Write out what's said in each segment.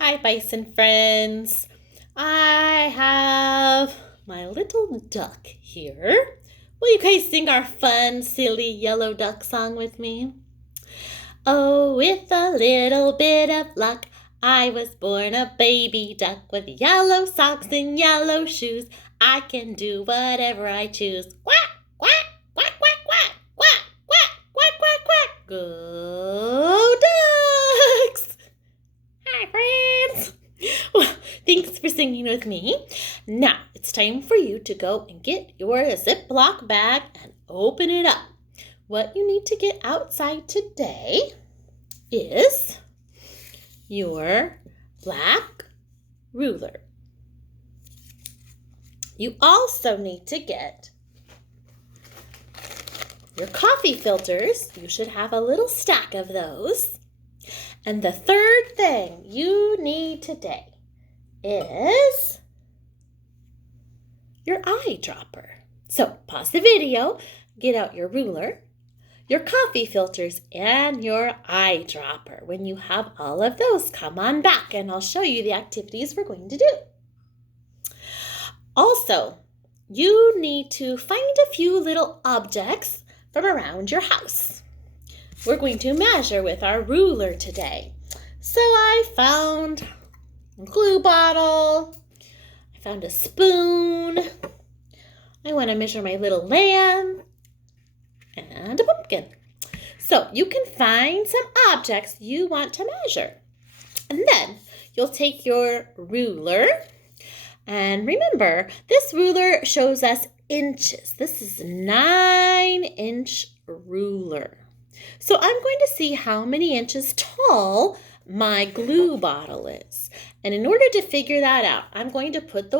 Hi, bison friends. I have my little duck here. Will you guys sing our fun, silly yellow duck song with me? Oh, with a little bit of luck, I was born a baby duck with yellow socks and yellow shoes. I can do whatever I choose. Quack, quack, quack, quack, quack, quack, quack, quack, quack, quack. Go ducks! Hi, friends. Well, thanks for singing with me. Now, it's time for you to go and get your Ziploc bag and open it up. What you need to get outside today is your black ruler. You also need to get your coffee filters. You should have a little stack of those. And the third thing you need today is your eyedropper. So pause the video, get out your ruler, your coffee filters, and your eyedropper. When you have all of those, come on back and I'll show you the activities we're going to do. Also, you need to find a few little objects from around your house. We're going to measure with our ruler today. So I found a glue bottle. I found a spoon. I want to measure my little lamb and a pumpkin. So you can find some objects you want to measure. And then you'll take your ruler. And remember, this ruler shows us inches. This is a 9-inch ruler. So I'm going to see how many inches tall my glue bottle is. And in order to figure that out, I'm going to put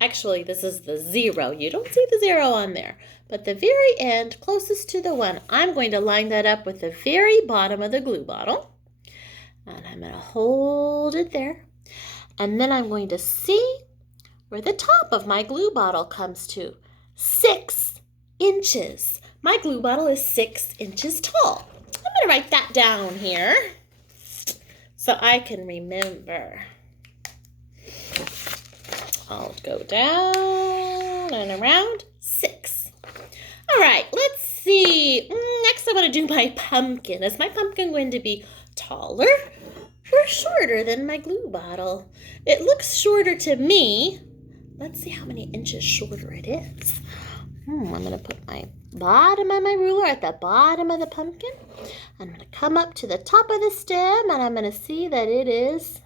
actually this is the 0. You don't see the 0 on there. But the very end, closest to the 1, I'm going to line that up with the very bottom of the glue bottle. And I'm going to hold it there. And then I'm going to see where the top of my glue bottle comes to. 6 inches. My glue bottle is 6 inches tall. I'm going to write that down here so I can remember. I'll go down and around 6. All right, let's see. Next I want to do my pumpkin. Is my pumpkin going to be taller or shorter than my glue bottle? It looks shorter to me. Let's see how many inches shorter it is. I'm going to put my bottom of my ruler at the bottom of the pumpkin. I'm going to come up to the top of the stem and I'm going to see that it is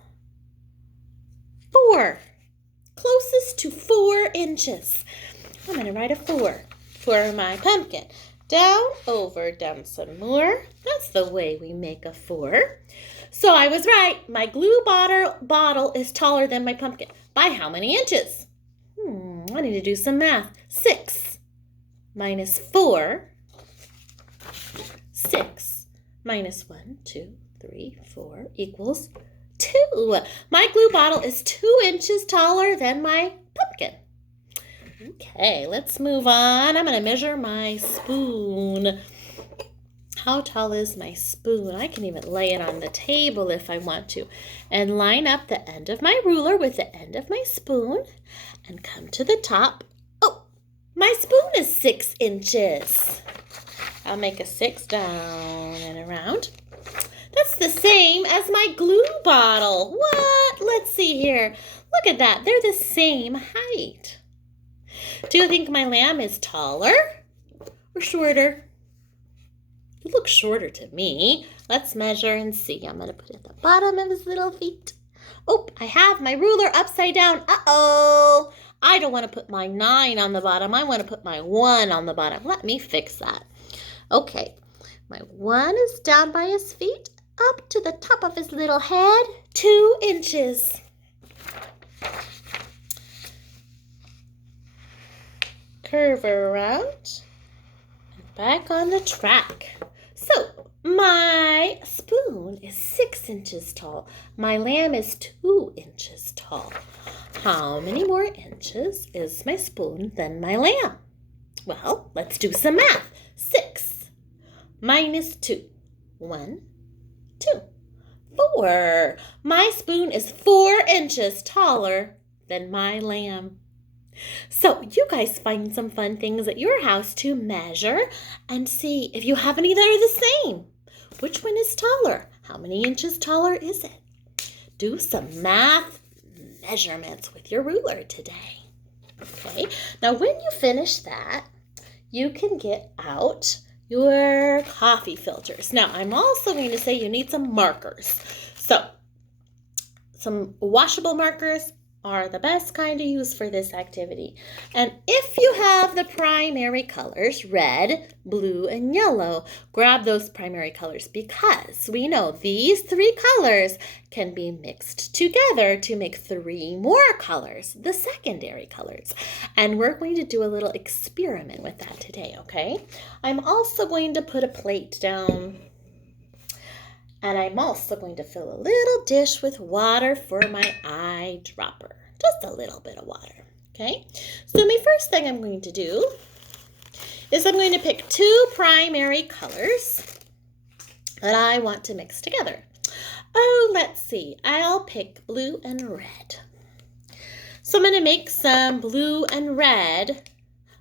4. Closest to 4 inches. I'm going to write a 4 for my pumpkin. Down, over, down some more. That's the way we make a 4. So I was right. My glue bottle is taller than my pumpkin. By how many inches? I need to do some math. 6 minus 4. 6 minus 1, 2, 3, 4 equals 2. My glue bottle is 2 inches taller than my pumpkin. Okay, let's move on. I'm going to measure my spoon. How tall is my spoon? I can even lay it on the table if I want to. And line up the end of my ruler with the end of my spoon and come to the top. Oh, my spoon is 6 inches. I'll make a 6 down and around. That's the same as my glue bottle. What? Let's see here. Look at that. They're the same height. Do you think my lamb is taller or shorter? It looks shorter to me. Let's measure and see. I'm going to put it at the bottom of his little feet. Oh, I have my ruler upside down. Uh-oh. I don't want to put my 9 on the bottom. I want to put my 1 on the bottom. Let me fix that. Okay. My 1 is down by his feet, up to the top of his little head, 2 inches. Curve around and back on the track. So my spoon is 6 inches tall. My lamb is 2 inches tall. How many more inches is my spoon than my lamb? Well, let's do some math. 6 minus 2. 1, 2. 4. My spoon is 4 inches taller than my lamb. So you guys find some fun things at your house to measure and see if you have any that are the same. Which one is taller? How many inches taller is it? Do some math measurements with your ruler today. Okay, now when you finish that, you can get out your coffee filters. Now, I'm also going to say you need some markers. So, some washable markers are the best kind to use for this activity. And if you have the primary colors, red, blue, and yellow, grab those primary colors because we know these 3 colors can be mixed together to make 3 more colors, the secondary colors. And we're going to do a little experiment with that today, okay? I'm also going to put a plate down. And I'm also going to fill a little dish with water for my eyedropper. Just a little bit of water, okay? So my first thing I'm going to do is I'm going to pick 2 primary colors that I want to mix together. Oh, let's see. I'll pick blue and red. So I'm going to make some blue and red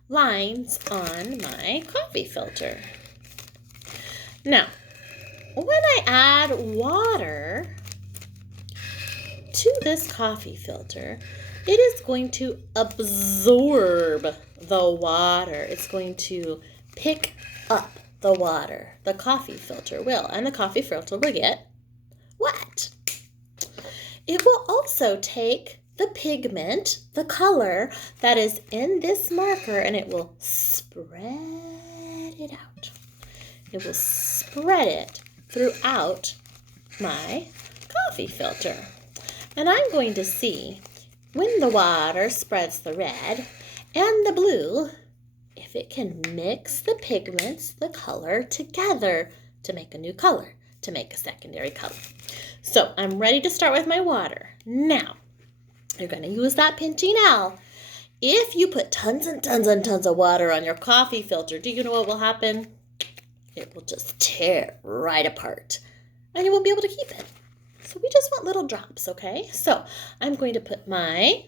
lines on my coffee filter. Now, when I add water to this coffee filter, it is going to absorb the water. It's going to pick up the water. The coffee filter will, and the coffee filter will get wet. It will also take the pigment, the color that is in this marker, and it will spread it out. It will spread it throughout my coffee filter. And I'm going to see when the water spreads the red and the blue, if it can mix the pigments, the color together to make a new color, to make a secondary color. So I'm ready to start with my water. Now, you're going to use that pinching L. If you put tons and tons and tons of water on your coffee filter, do you know what will happen? It will just tear right apart and you won't be able to keep it. So we just want little drops, okay? So I'm going to put my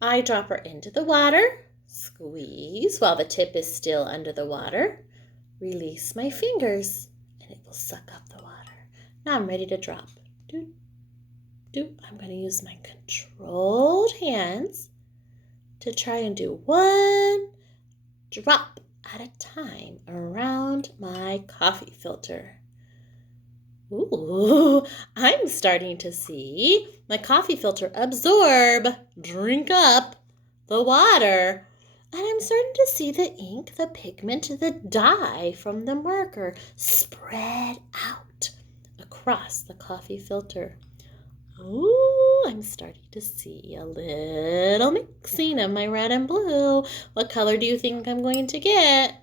eyedropper into the water, squeeze while the tip is still under the water, release my fingers, and it will suck up the water. Now I'm ready to drop. Doot, doot. I'm going to use my controlled hands to try and do 1 drop at a time around my coffee filter. Ooh, I'm starting to see my coffee filter absorb, drink up the water. And I'm starting to see the ink, the pigment, the dye from the marker spread out across the coffee filter. Ooh, I'm starting to see a little mixing of my red and blue. What color do you think I'm going to get?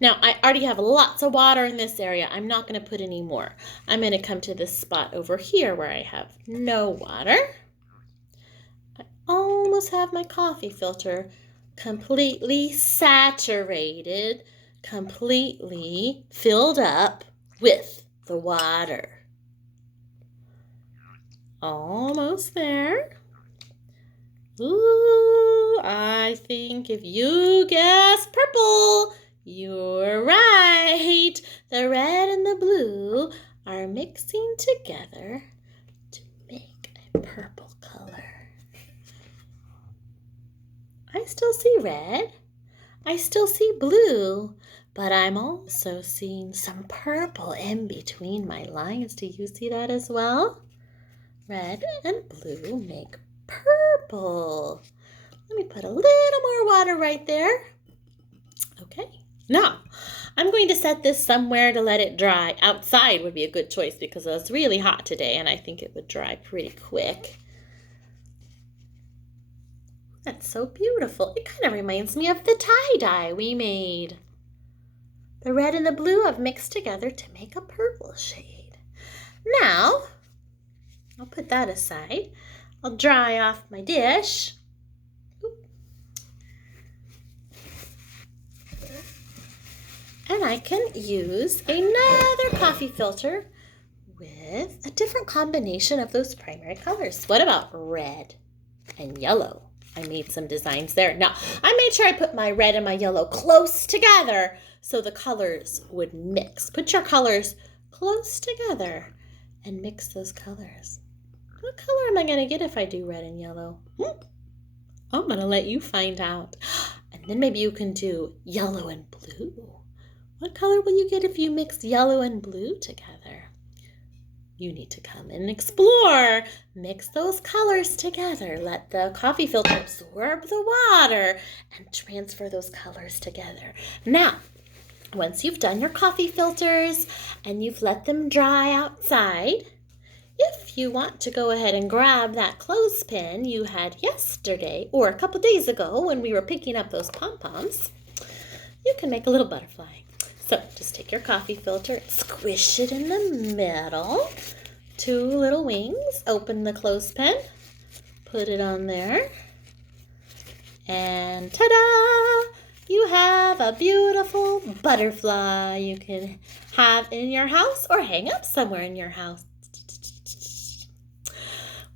Now, I already have lots of water in this area. I'm not going to put any more. I'm going to come to this spot over here where I have no water. I almost have my coffee filter completely saturated, completely filled up with the water. Almost there. Ooh, I think if you guess purple, you're right. The red and the blue are mixing together to make a purple color. I still see red. I still see blue, but I'm also seeing some purple in between my lines. Do you see that as well? Red and blue make purple. Let me put a little more water right there. Okay. Now, I'm going to set this somewhere to let it dry. Outside would be a good choice because it's really hot today and I think it would dry pretty quick. That's so beautiful. It kind of reminds me of the tie-dye we made. The red and the blue have mixed together to make a purple shade. Now, I'll put that aside. I'll dry off my dish. And I can use another coffee filter with a different combination of those primary colors. What about red and yellow? I made some designs there. Now, I made sure I put my red and my yellow close together so the colors would mix. Put your colors close together and mix those colors. What color am I going to get if I do red and yellow? I'm going to let you find out. And then maybe you can do yellow and blue. What color will you get if you mix yellow and blue together? You need to come and explore. Mix those colors together. Let the coffee filter absorb the water and transfer those colors together. Now, once you've done your coffee filters and you've let them dry outside, if you want to go ahead and grab that clothespin you had yesterday or a couple days ago when we were picking up those pom-poms, you can make a little butterfly. So just take your coffee filter, squish it in the middle, 2 little wings, open the clothespin, put it on there, and ta-da! You have a beautiful butterfly you can have in your house or hang up somewhere in your house.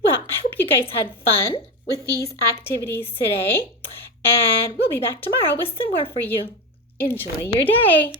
Well, I hope you guys had fun with these activities today, and we'll be back tomorrow with some more for you. Enjoy your day.